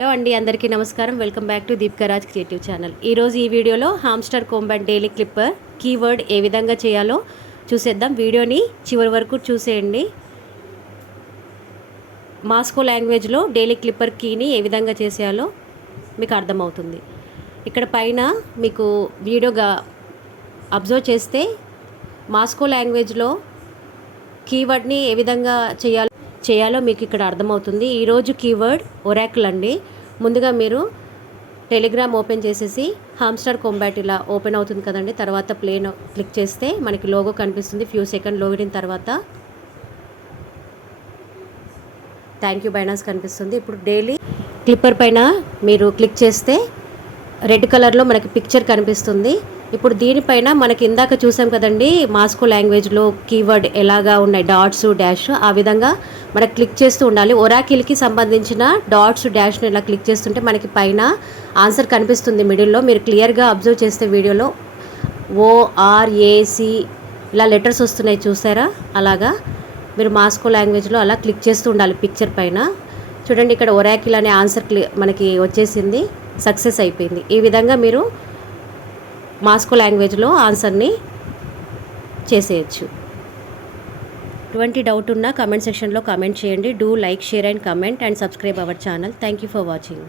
Hello అండి, అందరికీ నమస్కారం. Welcome back to Deepika Raj creative channel. ఈరోజు ఈ వీడియోలో హామ్స్టర్ కోంబాట్ డైలీ క్లిప్పర్ కీవర్డ్ ఏ విధంగా చేయాలో చూసేద్దాం. వీడియోని చివరి వరకు చూసేయండి. మాస్కో లాంగ్వేజ్లో డైలీ క్లిప్పర్ కీని ఏ విధంగా చేసేయాలో మీకు అర్థమవుతుంది. ఇక్కడ పైన మీకు వీడియోగా అబ్జర్వ్ చేస్తే మాస్కో లాంగ్వేజ్లో కీవర్డ్ని ఏ విధంగా చేయాలో మీకు ఇక్కడ అర్థమవుతుంది. ఈరోజు కీవర్డ్ ఒరాకిల్ అండి. ముందుగా మీరు టెలిగ్రామ్ ఓపెన్ చేసేసి హామ్స్టర్ కోంబాట్ ఇలా ఓపెన్ అవుతుంది కదండి. తర్వాత ప్లేన్ క్లిక్ చేస్తే మనకి లోగో కనిపిస్తుంది. ఫ్యూ సెకండ్ లోగిన తర్వాత థ్యాంక్ యూ బైనాన్స్ కనిపిస్తుంది. ఇప్పుడు డైలీ క్లిప్పర్ పైన మీరు క్లిక్ చేస్తే రెడ్ కలర్లో మనకి పిక్చర్ కనిపిస్తుంది. ఇప్పుడు దీనిపైన మనకి ఇందాక చూసాం కదండి, మాస్కో లాంగ్వేజ్లో కీవర్డ్ ఎలాగా ఉన్నాయి, డాట్స్ డాష్, ఆ విధంగా మనకు క్లిక్ చేస్తూ ఉండాలి. ఒరాకిల్కి సంబంధించిన డాట్స్ డాష్ను ఇలా క్లిక్ చేస్తుంటే మనకి పైన ఆన్సర్ కనిపిస్తుంది మిడిల్లో. మీరు క్లియర్గా అబ్జర్వ్ చేస్తే వీడియోలో ORAC ఇలా లెటర్స్ వస్తున్నాయి చూసారా, అలాగా మీరు మాస్కో లాంగ్వేజ్లో అలా క్లిక్ చేస్తూ ఉండాలి పిక్చర్ పైన. చూడండి, ఇక్కడ ఒరాకిల్ అనే ఆన్సర్ మనకి వచ్చేసింది, సక్సెస్ అయిపోయింది. ఈ విధంగా మీరు మాస్కో లాంగ్వేజ్లో ఆన్సర్ని చేసేయచ్చు. ఎటువంటి డౌట్ ఉన్నా కామెంట్ సెక్షన్లో కామెంట్ చేయండి. Do like, share and comment and subscribe our channel. Thank you for watching.